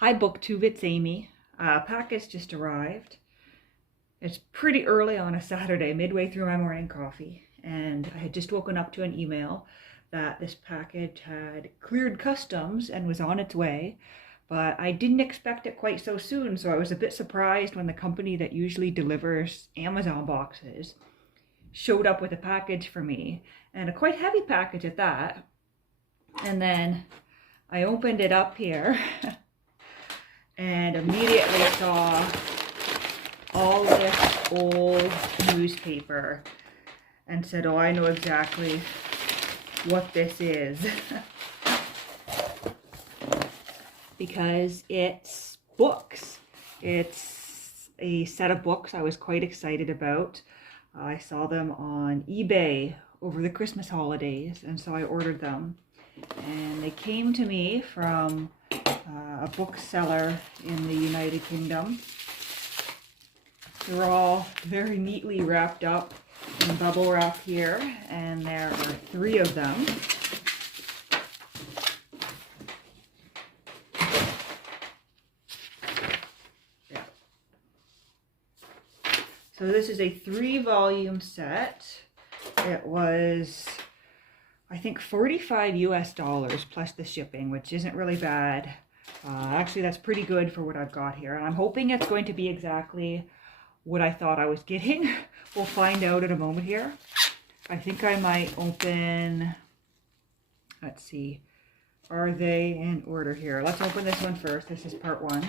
Hi BookTube, it's Amy. Package just arrived. It's pretty early on a Saturday, midway through my morning coffee, and I had just woken up to an email that this package had cleared customs and was on its way, but I didn't expect it quite so soon, so I was a bit surprised when the company that usually delivers Amazon boxes showed up with a package for me, and a quite heavy package at that. And then I opened it up here and immediately saw all this old newspaper and said, oh, I know exactly what this is. Because it's books. It's a set of books I was quite excited about. I saw them on eBay over the Christmas holidays, and so I ordered them. And they came to me from a bookseller in the United Kingdom. They're all very neatly wrapped up in bubble wrap here, and there are 3 of them. Yeah. So this is a 3-volume set. It was, I think, $45 US plus the shipping, which isn't really bad. Actually, that's pretty good for what I've got here. And I'm hoping it's going to be exactly what I thought I was getting. We'll find out in a moment here. I think I might open, let's see, are they in order here? Let's open this one first. This is part 1.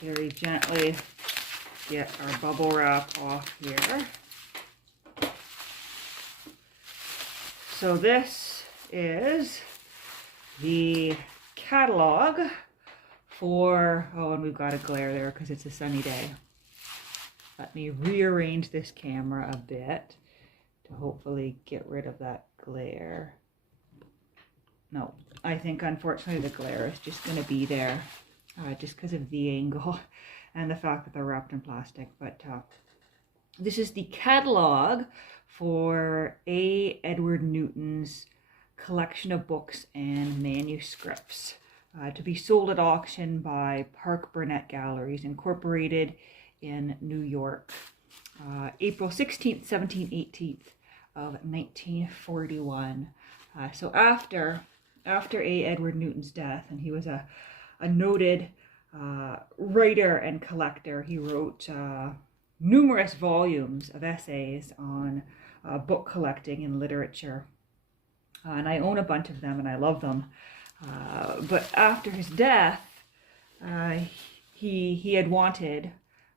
Very gently get our bubble wrap off here. So this is the catalog for, oh, and we've got a glare there because it's a sunny day. Let me rearrange this camera a bit to hopefully get rid of that glare. No, I think unfortunately the glare is just going to be there just because of the angle and the fact that they're wrapped in plastic. But this is the catalog for A. Edward Newton's collection of books and manuscripts to be sold at auction by Park Burnett Galleries Incorporated in New York, April 16th, 17th, 18th of 1941. So after A. Edward Newton's death, and he was a noted writer and collector. He wrote numerous volumes of essays on book collecting and literature. And I own a bunch of them and I love them. But after his death, he had wanted,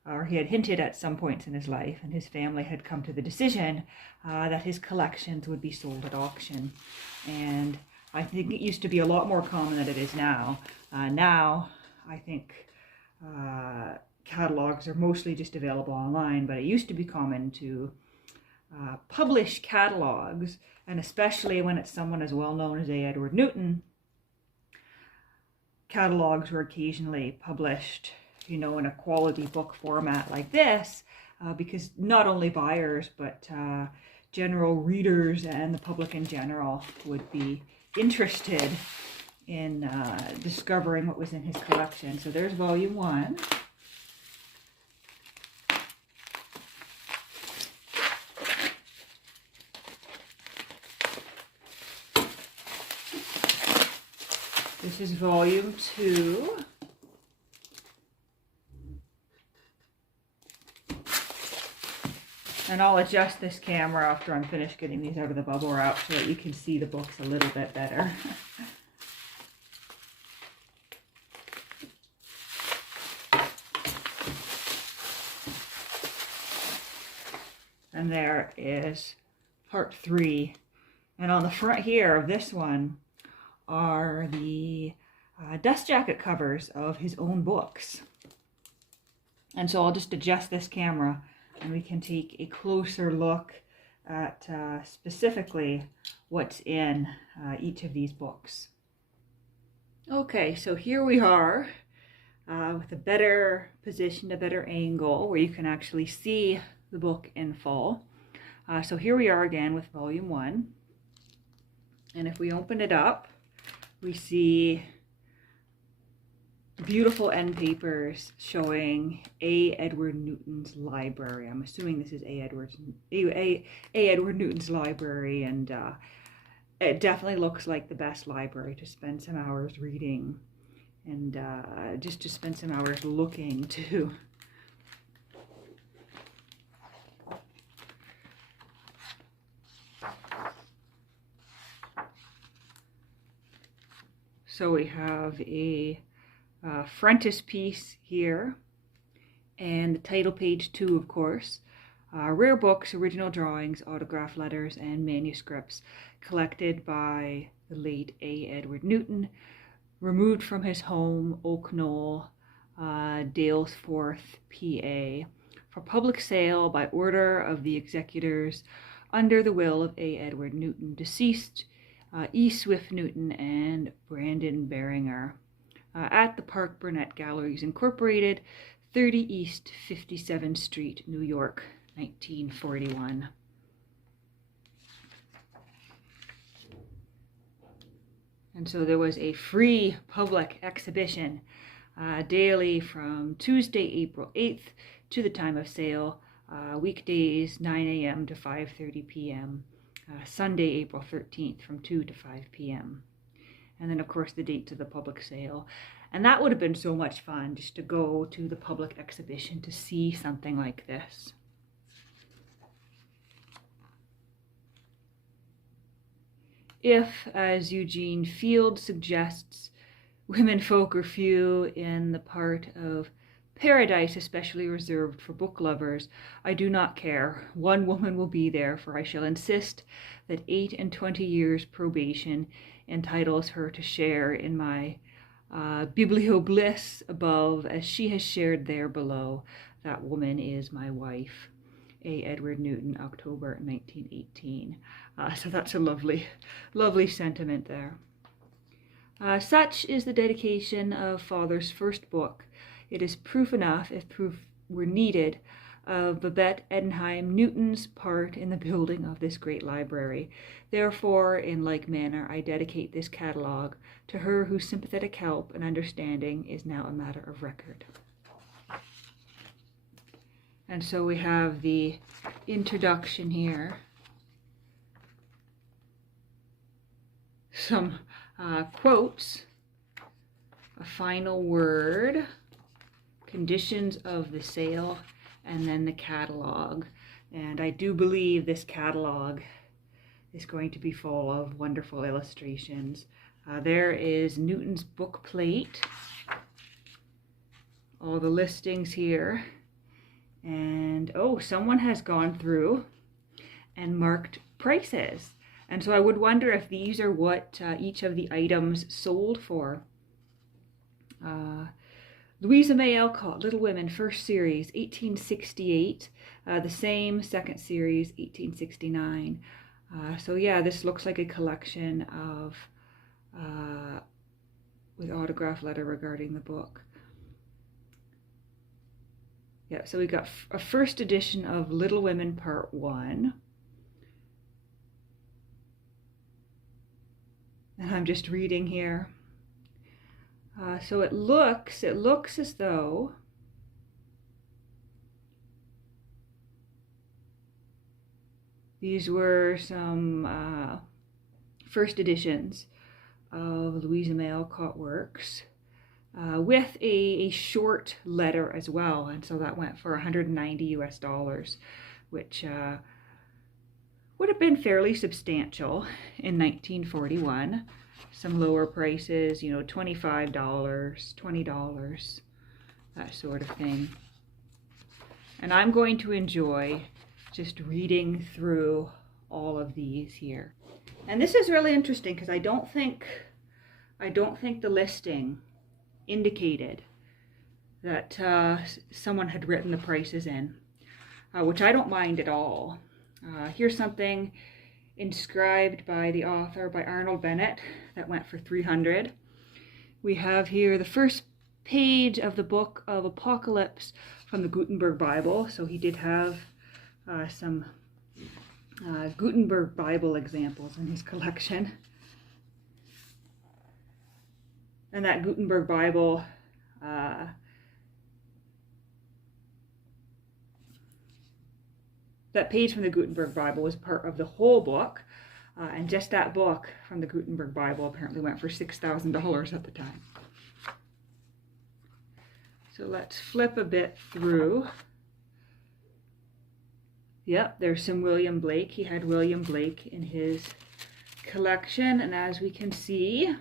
or he had hinted at some points in his life, and his family had come to the decision that his collections would be sold at auction. And I think it used to be a lot more common than it is now. Now, I think catalogs are mostly just available online, but it used to be common to publish catalogs, and especially when it's someone as well known as A. Edward Newton, catalogs were occasionally published, you know, in a quality book format like this, because not only buyers, but general readers and the public in general would be interested in discovering what was in his collection. So there's volume 1. This is volume 2. And I'll adjust this camera after I'm finished getting these out of the bubble wrap so that you can see the books a little bit better. And there is part 3. And on the front here of this one are the dust jacket covers of his own books. And so I'll just adjust this camera and we can take a closer look at specifically what's in each of these books. Okay, so here we are with a better position, a better angle where you can actually see the book in full. So here we are again with volume 1. And if we open it up, We see beautiful end papers showing A. Edward Newton's library. I'm assuming this is A. Edward Newton's library, and it definitely looks like the best library to spend some hours reading, and just to spend some hours looking too. So we have a frontispiece here, and the title page 2, of course. Rare books, original drawings, autograph letters, and manuscripts collected by the late A. Edward Newton, removed from his home, Oak Knoll, Dalesforth, PA, for public sale by order of the executors under the will of A. Edward Newton, deceased, E. Swift Newton and Brandon Beringer, at the Park Burnett Galleries Incorporated, 30 East 57th Street, New York, 1941. And so there was a free public exhibition daily from Tuesday, April 8th to the time of sale, weekdays 9 a.m. to 5:30 p.m., Sunday, April 13th from 2 to 5 p.m. And then, of course, the date to the public sale. And that would have been so much fun, just to go to the public exhibition to see something like this. If, as Eugene Field suggests, women folk are few in the part of paradise especially reserved for book lovers, I do not care. One woman will be there, for I shall insist that 28 years probation entitles her to share in my biblio-bliss above, as she has shared there below. That woman is my wife. A. Edward Newton, October 1918. So that's a lovely, lovely sentiment there. Such is the dedication of Father's first book. It is proof enough, if proof were needed, of Babette Edenheim Newton's part in the building of this great library. Therefore, in like manner, I dedicate this catalogue to her whose sympathetic help and understanding is now a matter of record. And so we have the introduction here. Some quotes. A final word. Conditions of the sale, and then the catalog. And I do believe this catalog is going to be full of wonderful illustrations. There is Newton's book plate, all the listings here, and oh, someone has gone through and marked prices. And so I would wonder if these are what each of the items sold for. Louisa May Alcott, Little Women, first series, 1868. The same, second series, 1869. So yeah, this looks like a collection of, with autograph letter regarding the book. Yeah, so we got a first edition of Little Women Part 1. And I'm just reading here. So it looks as though these were some first editions of Louisa May Alcott works, with a short letter as well, and so that went for $190 US, which would have been fairly substantial in 1941. Some lower prices, you know, $25, $20, that sort of thing. And I'm going to enjoy just reading through all of these here. And this is really interesting because I don't think the listing indicated that someone had written the prices in, which I don't mind at all. Here's something inscribed by the author, by Arnold Bennett, that went for $300. We have here the first page of the Book of Apocalypse from the Gutenberg Bible. So he did have some Gutenberg Bible examples in his collection. And that Gutenberg Bible, that page from the Gutenberg Bible was part of the whole book. And just that book from the Gutenberg Bible apparently went for $6,000 at the time. So let's flip a bit through. Yep, there's some William Blake. He had William Blake in his collection. And as we can see,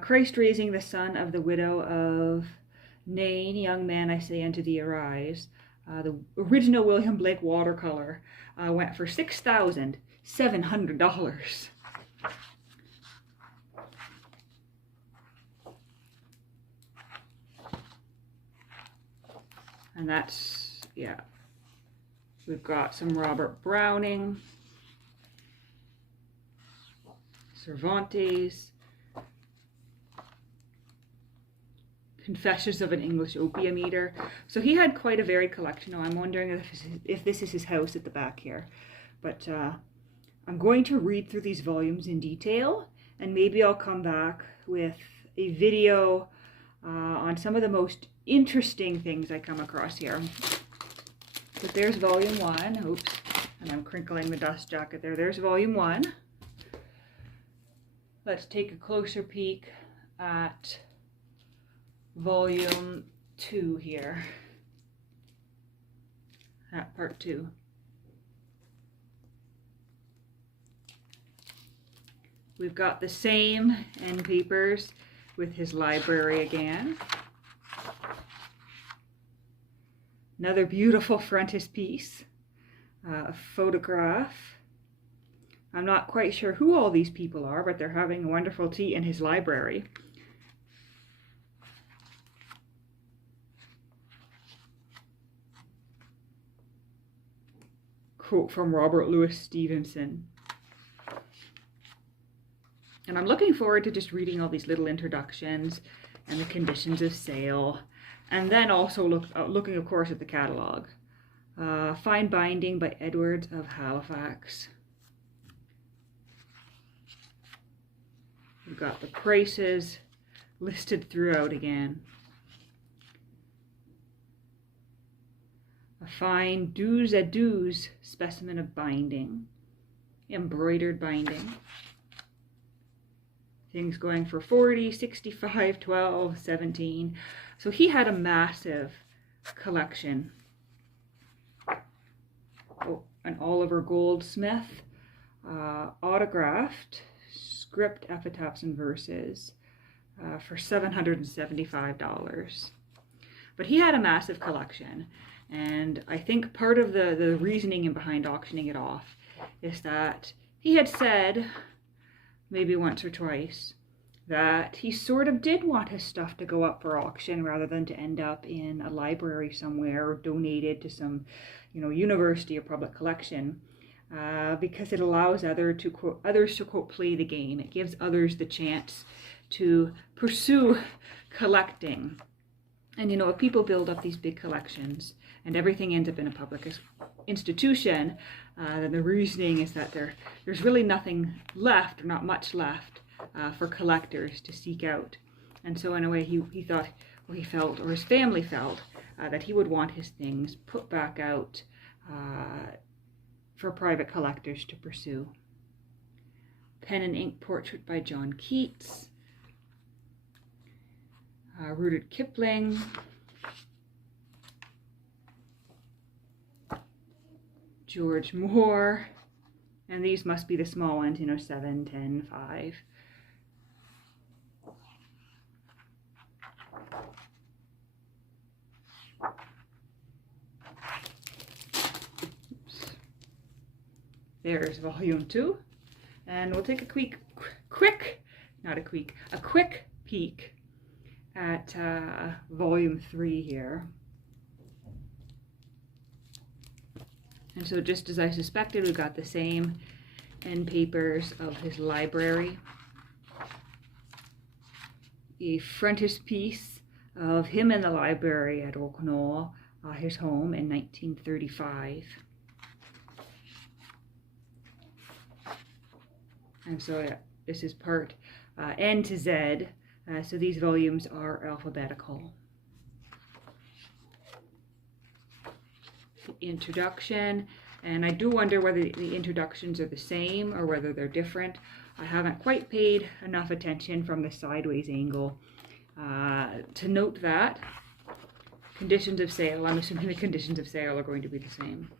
Christ raising the son of the widow of Nain, young man, I say unto thee, arise. The original William Blake watercolor went for $6,700. And that's, yeah. We've got some Robert Browning, Cervantes, Confessions of an English Opium Eater. So he had quite a varied collection. Now I'm wondering if this is his house at the back here. But I'm going to read through these volumes in detail, and maybe I'll come back with a video on some of the most interesting things I come across here. But there's volume 1. Oops, and I'm crinkling the dust jacket there. There's volume 1. Let's take a closer peek at volume 2 here. At part 2. We've got the same end papers with his library again. Another beautiful frontispiece, a photograph. I'm not quite sure who all these people are, but they're having a wonderful tea in his library. Quote from Robert Louis Stevenson. And I'm looking forward to just reading all these little introductions and the conditions of sale. And then also looking, of course, at the catalog. Fine Binding by Edwards of Halifax. We've got the prices listed throughout again. A fine douze à douze specimen of binding. Embroidered binding. Things going for 40, 65, 12, 17. So he had a massive collection. Oh, an Oliver Goldsmith autographed script, epitaphs, and verses for $775. But he had a massive collection. And I think part of the reasoning behind auctioning it off is that he had said, maybe once or twice, that he sort of did want his stuff to go up for auction rather than to end up in a library somewhere or donated to some, university or public collection, because it allows others to quote play the game. It gives others the chance to pursue collecting. And if people build up these big collections and everything ends up in a public institution, then the reasoning is that there's really nothing left, or not much left, for collectors to seek out. And so in a way he thought, or he felt, or his family felt, that he would want his things put back out for private collectors to pursue. Pen and ink portrait by John Keats. Rudyard Kipling. George Moore. And these must be the small ones, 7, 10, 5. Oops. There's volume 2. And we'll take a quick peek at volume 3 here. And so just as I suspected, we got the same end papers of his library. A frontispiece of him in the library at Oak Knoll, his home in 1935. And so This is part N to Z. So these volumes are alphabetical. The introduction, and I do wonder whether the introductions are the same or whether they're different. I haven't quite paid enough attention from the sideways angle to note that. Conditions of sale, I'm assuming the conditions of sale are going to be the same.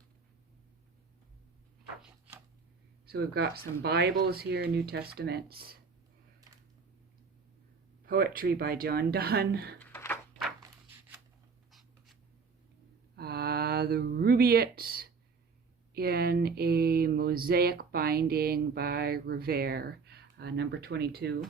So we've got some Bibles here, New Testaments. Poetry by John Donne. The Rubaiyat in a mosaic binding by Revere, number 22.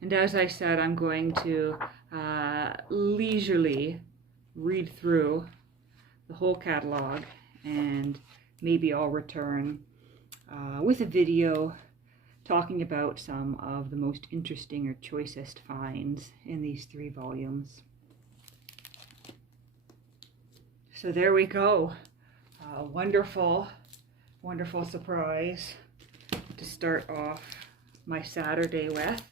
And as I said, I'm going to leisurely read through the whole catalog, and maybe I'll return with a video talking about some of the most interesting or choicest finds in these 3 volumes. So there we go. Wonderful, wonderful surprise to start off my Saturday with.